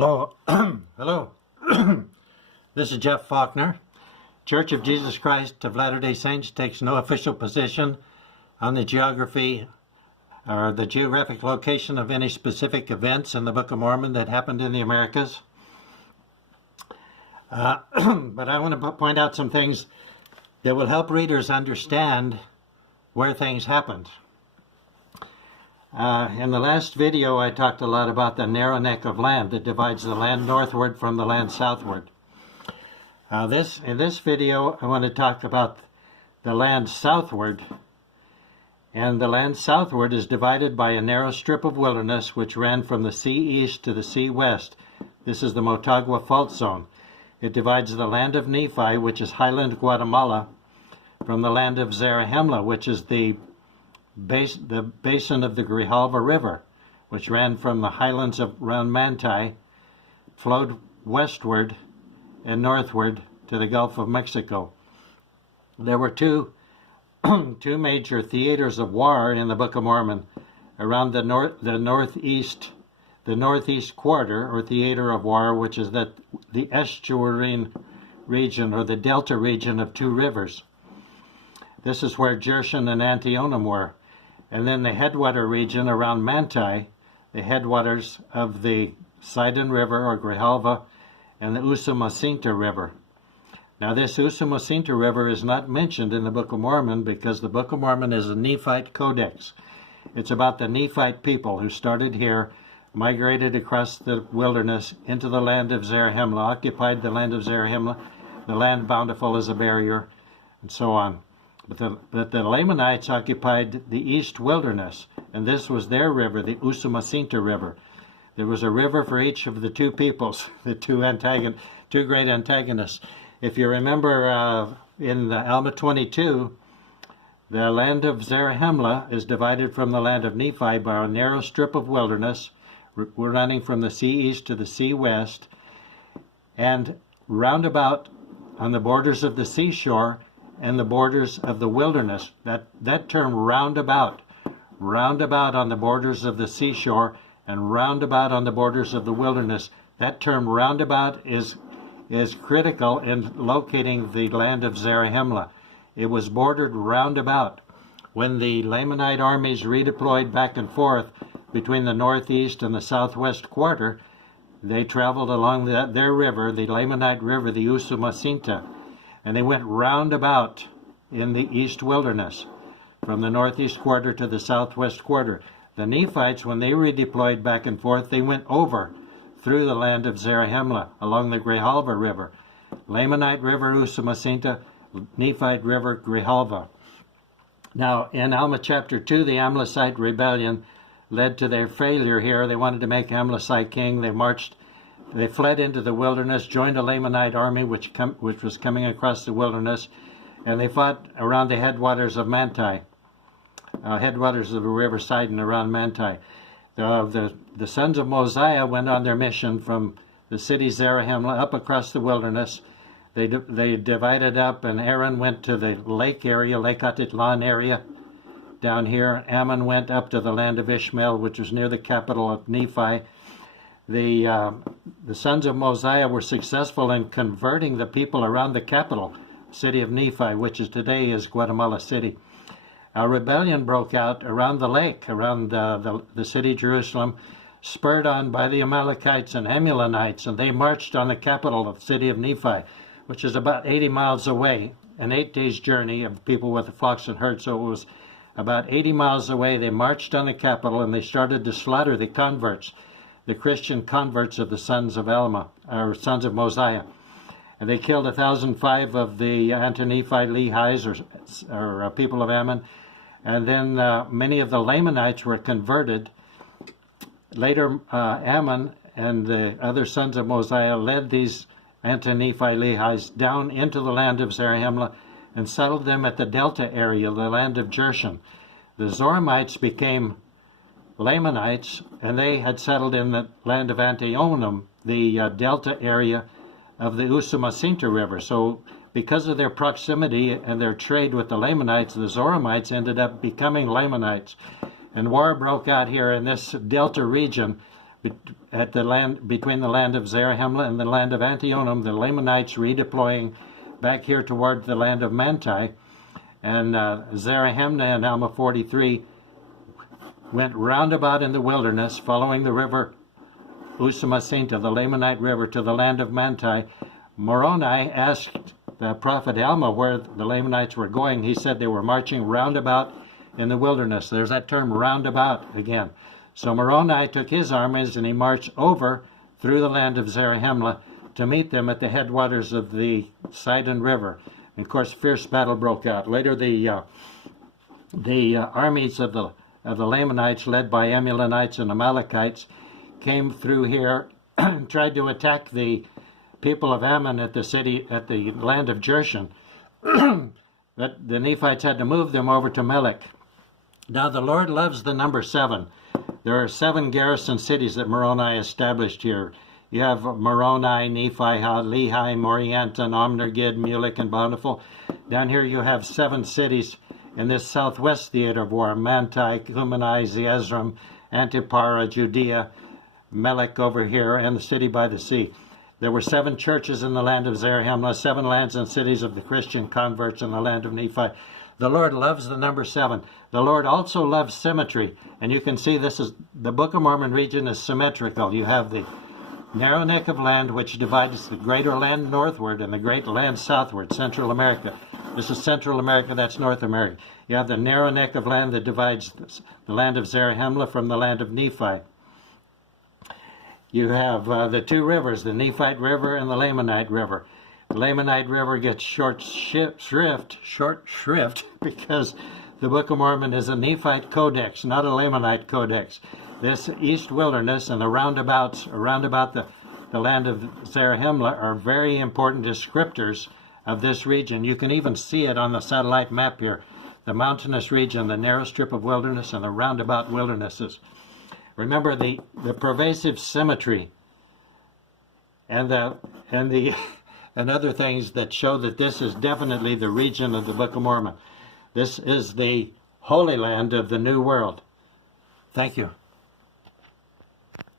Hello. Hello. This is Jeff Faulkner. Church of Jesus Christ of Latter-day Saints takes no official position on the geography or the geographic location of any specific events in the Book of Mormon that happened in the Americas. But I want to point out some things that will help readers understand where things happened. In the last video, I talked a lot about the narrow neck of land that divides the land northward from the land southward. In this video, I want to talk about the land southward. And the land southward is divided by a narrow strip of wilderness which ran from the sea east to the sea west. This is the Motagua Fault Zone. It divides the land of Nephi, which is highland Guatemala, from the land of Zarahemla, which is the basin of the Grijalva River, which ran from the highlands around Manti, flowed westward and northward to the Gulf of Mexico. There were two major theaters of war in the Book of Mormon around the northeast quarter, or theater of war, which is the estuarine region, or the delta region of two rivers. This is where Jershon and Antionum were. And then the headwater region around Manti, the headwaters of the Sidon River, or Grijalva, and the Usumacinta River. Now this Usumacinta River is not mentioned in the Book of Mormon because the Book of Mormon is a Nephite codex. It's about the Nephite people who started here, migrated across the wilderness into the land of Zarahemla, occupied the land of Zarahemla, the land bountiful as a barrier, and so on. But the Lamanites occupied the east wilderness, and this was their river, the Usumacinta River. There was a river for each of the two peoples, the two great antagonists. If you remember in Alma 22, the land of Zarahemla is divided from the land of Nephi by a narrow strip of wilderness running from the sea east to the sea west, and roundabout on the borders of the seashore and the borders of the wilderness. That term roundabout on the borders of the seashore and roundabout on the borders of the wilderness, that term roundabout is critical in locating the land of Zarahemla. It was bordered roundabout. When the Lamanite armies redeployed back and forth between the northeast and the southwest quarter, they traveled along their river, the Lamanite River, the Usumacinta, and they went roundabout in the east wilderness, from the northeast quarter to the southwest quarter. The Nephites, when they redeployed back and forth, they went over through the land of Zarahemla, along the Grijalva River. Lamanite River, Usumacinta, Nephite River, Grijalva. Now, in Alma chapter 2, the Amlacite rebellion led to their failure here. They wanted to make Amlacite king. They fled into the wilderness, joined a Lamanite army which was coming across the wilderness, and they fought around the headwaters of Manti, headwaters of the river Sidon around Manti. The sons of Mosiah went on their mission from the city Zarahemla up across the wilderness. They divided up, and Aaron went to the lake area, Lake Atitlan area down here. Ammon went up to the land of Ishmael, which was near the capital of Nephi. The sons of Mosiah were successful in converting the people around the capital, city of Nephi, which today is Guatemala City. A rebellion broke out around the lake, around the city Jerusalem, spurred on by the Amalekites and Amulonites, and they marched on the capital of the city of Nephi, which is about 80 miles away, an 8 days journey of people with the flocks and herds. So it was about 80 miles away. They marched on the capital, and they started to slaughter the converts, the Christian converts of the sons of Alma, or sons of Mosiah. And they killed 1,005 of the Anti-Nephi Lehis, or people of Ammon. And then many of the Lamanites were converted. Later, Ammon and the other sons of Mosiah led these Anti-Nephi Lehis down into the land of Zarahemla and settled them at the delta area, the land of Jershon. The Zoramites became Lamanites, and they had settled in the land of Antionum, the delta area of the Usumacinta River. So because of their proximity and their trade with the Lamanites, the Zoramites ended up becoming Lamanites. And war broke out here in this delta region at the land between the land of Zarahemla and the land of Antionum, the Lamanites redeploying back here toward the land of Manti, and Zarahemla and Alma 43 went roundabout in the wilderness, following the river Usumacinta, the Lamanite river, to the land of Manti. Moroni asked the prophet Alma where the Lamanites were going. He said they were marching roundabout in the wilderness. There's that term, roundabout, again. So Moroni took his armies and he marched over through the land of Zarahemla to meet them at the headwaters of the Sidon River. And of course, fierce battle broke out. Later, the armies of the Lamanites, led by Amulonites and Amalekites, came through here and tried to attack the people of Ammon at the land of Jershon. But the Nephites had to move them over to Melech. Now the Lord loves the number 7. There are 7 garrison cities that Moroni established here. You have Moroni, Nephi, Lehi, Morianton, Omnergid, Mulek, and Bountiful. Down here you have 7 cities in this southwest theater of war: Manti, Cumeni, Zeezrom, Antipara, Judea, Melech over here, and the city by the sea. There were 7 churches in the land of Zarahemla, 7 lands and cities of the Christian converts in the land of Nephi. The Lord loves the number 7. The Lord also loves symmetry. And you can see this is the Book of Mormon region is symmetrical. You have the narrow neck of land which divides the greater land northward and the great land southward, Central America. This is Central America, that's North America. You have the narrow neck of land that divides the land of Zarahemla from the land of Nephi. You have the 2 rivers, the Nephite River and the Lamanite River. The Lamanite River gets short shrift because the Book of Mormon is a Nephite codex, not a Lamanite codex. This East Wilderness and the roundabouts around about the land of Zarahemla are very important descriptors of this region. You can even see it on the satellite map here. The mountainous region, the narrow strip of wilderness, and the roundabout wildernesses. Remember the pervasive symmetry and other things that show that this is definitely the region of the Book of Mormon. This is the Holy Land of the New World. Thank you.